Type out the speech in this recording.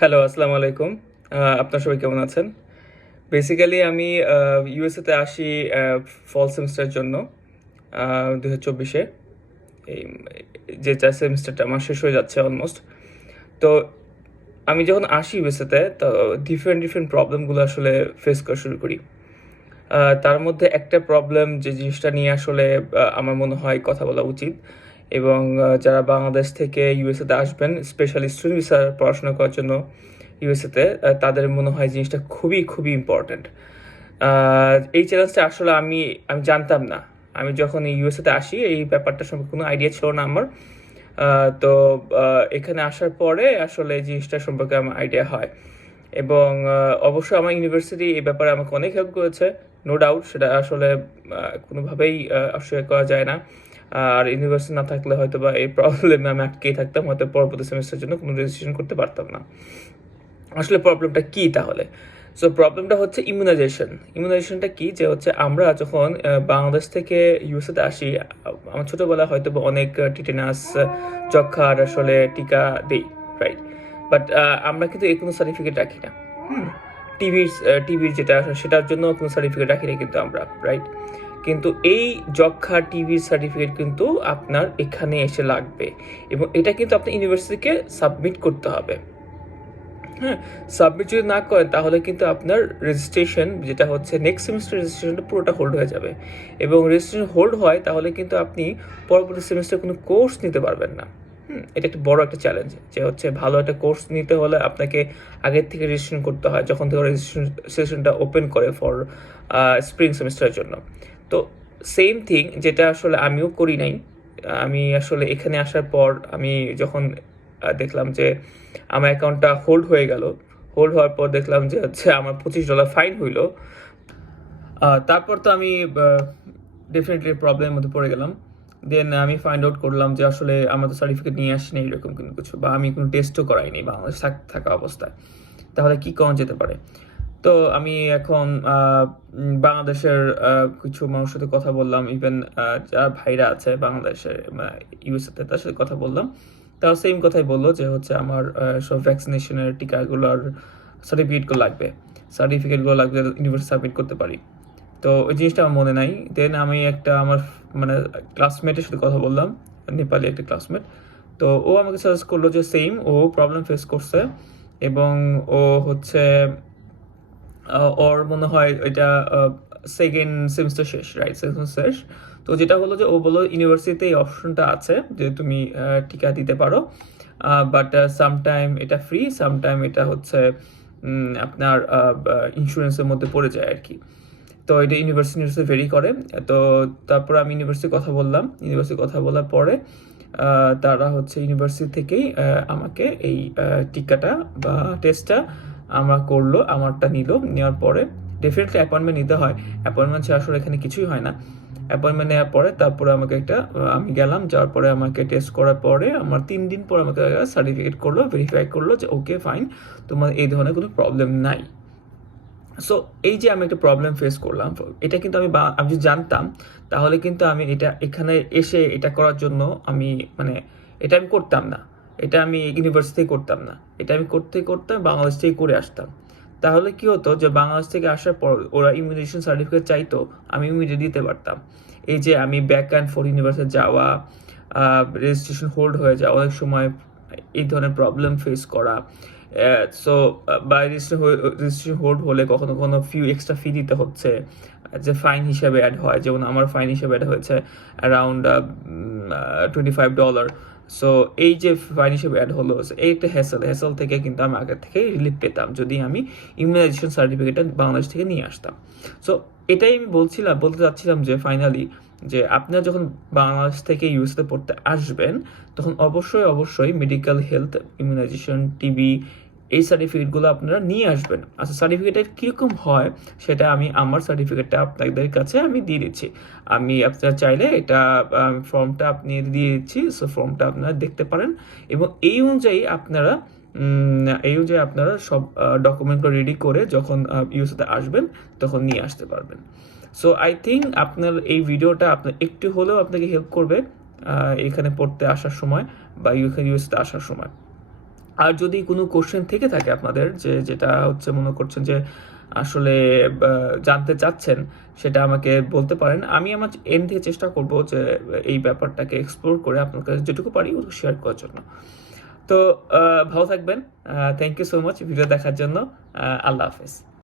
Hello, আসসালামু আলাইকুম। আপনারা সবাই কেমন আছেন? বেসিক্যালি আমি ইউএসএতে আসি ফল সেমেস্টারের জন্য ২০২৪ এ। এই যে সেমেস্টারটা আমার শেষ হয়ে যাচ্ছে অলমোস্ট। তো আমি যখন আসি ইউএসএতে তো ডিফারেন্ট প্রবলেমগুলো আসলে ফেস করা শুরু করি। তার মধ্যে একটা প্রবলেম যে জিনিসটা নিয়ে আসলে আমার মনে হয় কথা বলা উচিত এবং যারা বাংলাদেশ থেকে ইউএসএতে আসবেন স্পেশালি স্টুডেন্ট ভিসা পড়াশোনা করার জন্য ইউএসএতে তাদের মনে হয় জিনিসটা খুবই ইম্পর্ট্যান্ট। এই চ্যালেঞ্জটা আসলে আমি জানতাম না। আমি যখন ইউএসএতে আসি এই ব্যাপারটা সম্পর্কে কোনো আইডিয়া ছিল না আমার। তো এখানে আসার পরে আসলে এই জিনিসটা সম্পর্কে আমার আইডিয়া হয় এবং অবশ্যই আমার ইউনিভার্সিটি এই ব্যাপারে আমাকে অনেক হেল্প করেছে, নো ডাউট। সেটা আসলে কোনোভাবেই অস্বীকার করা যায় না। আর ইউনিভার্সিটি না থাকলে হয়তো বা এই প্রবলেমে আমি আটকেই থাকতাম, হয়তো পরবর্তী সেমিস্টারের জন্য কোনো রেজিস্ট্রেশন করতে পারতাম না। আসলে প্রবলেমটা কি তাহলে? সো প্রবলেমটা হচ্ছে ইমিউনাইজেশনটা কি যে হচ্ছে আমরা যখন বাংলাদেশ থেকে ইউএসএতে আসি, আমার ছোটবেলায় হয়তো বা অনেক টিটেনাস, যক্ষ্মার আসলে টিকা দেই, রাইট? বাট আমরা কিন্তু এর কোনো সার্টিফিকেট রাখি না। হুম টিভির টিভির যেটা সেটার জন্য কোনো সার্টিফিকেট রাখি না কিন্তু আমরা, রাইট? কিন্তু এই যক্ষ্মা টিভির সার্টিফিকেট কিন্তু আপনার এখানে এসে লাগবে এবং এটা কিন্তু আপনার ইউনিভার্সিটিকে সাবমিট করতে হবে। হ্যাঁ, সাবমিট যদি না করেন তাহলে কিন্তু আপনার রেজিস্ট্রেশন যেটা হচ্ছে নেক্সট সেমিস্টার রেজিস্ট্রেশনটা পুরোটা হোল্ড হয়ে যাবে এবং রেজিস্ট্রেশন হোল্ড হয় তাহলে কিন্তু আপনি পরবর্তী সেমিস্টার কোনো কোর্স নিতে পারবেন না। এটা একটা বড় একটা চ্যালেঞ্জ যে হচ্ছে ভালো একটা কোর্স নিতে হলে আপনাকে আগের থেকে রেজিস্ট্রেশন করতে হয় যখন থেকে রেজিস্ট্রেশন সেশনটা ওপেন করে ফর স্প্রিং সেমিস্টারের জন্য। তো সেম থিং যেটা আসলে আমিও করি নাই। আমি আসলে এখানে আসার পর আমি যখন দেখলাম যে আমার অ্যাকাউন্টটা হোল্ড হয়ে গেল, হোল্ড হওয়ার পর দেখলাম যে হচ্ছে আমার $25 ফাইন হইলো। তারপর তো আমি ডেফিনেটলি প্রবলেমের মধ্যে পড়ে গেলাম। দেন আমি ফাইন্ড আউট করলাম যে আসলে আমার তো সার্টিফিকেট নিয়ে আসিনি এরকম কোনো কিছু, বা আমি কোনো টেস্টও করাইনি বাংলাদেশ থাকা অবস্থায়। তাহলে কি করা যেতে পারে? তো আমি এখন বাংলাদেশের কিছু মানুষের সাথে কথা বললাম, ইভেন যারা ভাইরা আছে বাংলাদেশের ইউএসএতে তার সাথে কথা বললাম। তারা সেম কথাই বললো যে হচ্ছে আমার সব ভ্যাকসিনেশনের টিকাগুলোর সার্টিফিকেটগুলো লাগবে ইউনিভার্সিটি সাবমিট করতে পারি। তো ওই জিনিসটা আমার মনে নাই। দেন আমি একটা আমার মানে ক্লাসমেটের সাথে কথা বললাম, নেপালি একটা ক্লাসমেট। তো ও আমাকে সাজেস্ট করলো যে সেম ও প্রবলেম ফেস করছে এবং ও হচ্ছে ওর মনে হয় এটা সেকেন্ড সেমিস্টার শেষ, রাইট? সেকেন্ড শেষ। তো যেটা হলো যে ও বললো ইউনিভার্সিটিতে এই অপশনটা আছে যে তুমি টিকা দিতে পারো, বাট সামটাইম এটা ফ্রি, সামটাইম এটা হচ্ছে আপনার ইন্স্যুরেন্সের মধ্যে পড়ে যায় আর কি। তো এটা ইউনিভার্সিটি ভেরি করে। তো তারপর আমি ইউনিভার্সিটি কথা বলার পরে তারা হচ্ছে ইউনিভার্সিটি থেকেই আমাকে এই টিকাটা বা টেস্টটা করলো, আমারটা নিল। নেওয়ার পরে ডেফিনেটলি অ্যাপয়েন্টমেন্ট নিতে হয়। অ্যাপয়েন্টমেন্ট ছাড়া আসলে এখানে কিছুই হয় না। অ্যাপয়েন্টমেন্ট নেওয়ার পরে তারপরে আমাকে আমি গেলাম, যাওয়ার পরে আমাকে টেস্ট করার পরে আমার 3 দিন পর আমাকে সার্টিফিকেট করলো, ভেরিফাই করলো যে ওকে ফাইন, তোমার এই ধরনের কোনো প্রবলেম নাই। সো এই যে আমি একটা প্রবলেম ফেস করলাম, এটা কিন্তু আমি যদি জানতাম তাহলে কিন্তু আমি এখানে এসে এটা করার জন্য আমি মানে এটা আমি করতাম না। এটা আমি ইউনিভার্সিটি করতাম না। এটা আমি করতে বাংলাদেশ থেকে করে আসতাম। তাহলে কি হতো যে বাংলাদেশ থেকে আসার পর ওরা ইমিউনাইজেশন সার্টিফিকেট চাইতো, আমি ইমিডিয়েট দিতে পারতাম। এই যে আমি ব্যাক অ্যান্ড ফোর ইউনিভার্সিটি যাওয়া, রেজিস্ট্রেশন হোল্ড হয়ে যাওয়া, অনেক সময় এই ধরনের প্রবলেম ফেস করা। সো বা রেজিস্ট্রেশন হোল্ড হলে কখনো কখনো এক্সট্রা ফি দিতে হচ্ছে, যে ফাইন হিসেবে অ্যাড হয়। যেমন আমার ফাইন হিসেবে অ্যাড হয়েছে অ্যারাউন্ড $25। সো এই যে ফাইন হিসেবে অ্যাড হলো, এই একটা হ্যাসেল থেকে কিন্তু আমি আগে থেকে রিলিফ পেতাম যদি আমি ইমিউনাইজেশন সার্টিফিকেটটা বাংলাদেশ থেকে নিয়ে আসতাম। সো এটাই আমি বলতে চাচ্ছিলাম যে ফাইনালি যে আপনারা যখন বাংলাদেশ থেকে ইউএসএ পড়তে আসবেন তখন অবশ্যই মেডিকেল হেলথ, ইমিউনাইজেশন, টিবি এই সার্টিফিকেটগুলো আপনারা নিয়ে আসবেন। আচ্ছা, সার্টিফিকেটের কীরকম হয় সেটা আমি আমার সার্টিফিকেটটা আপনাদের কাছে আমি দিয়ে দিচ্ছি। আপনারা চাইলে এটা ফর্মটা আপনি দিয়ে দিচ্ছি। সো ফর্মটা আপনারা দেখতে পারেন এবং এই অনুযায়ী আপনারা সব ডকুমেন্টগুলো রেডি করে যখন ইউএসএতে আসবেন তখন নিয়ে আসতে পারবেন। সো আই থিঙ্ক আপনার এই ভিডিওটা আপনার একটু হলেও আপনাকে হেল্প করবে এখানে পড়তে আসার সময় বা ইউএসএতে আসার সময়। আর যদি কোনো কোশ্চেন থেকে থাকে আপনাদের যেটা হচ্ছে মনে করছেন যে আসলে জানতে চাচ্ছেন, সেটা আমাকে বলতে পারেন। আমি আমার এন্ড থেকে চেষ্টা করব যে এই ব্যাপারটাকে এক্সপ্লোর করে আপনার কাছে যেটুকু পারি ওটুকু শেয়ার করার জন্য। তো ভালো থাকবেন। Thank you so much video দেখার জন্য। আল্লাহ হাফেজ।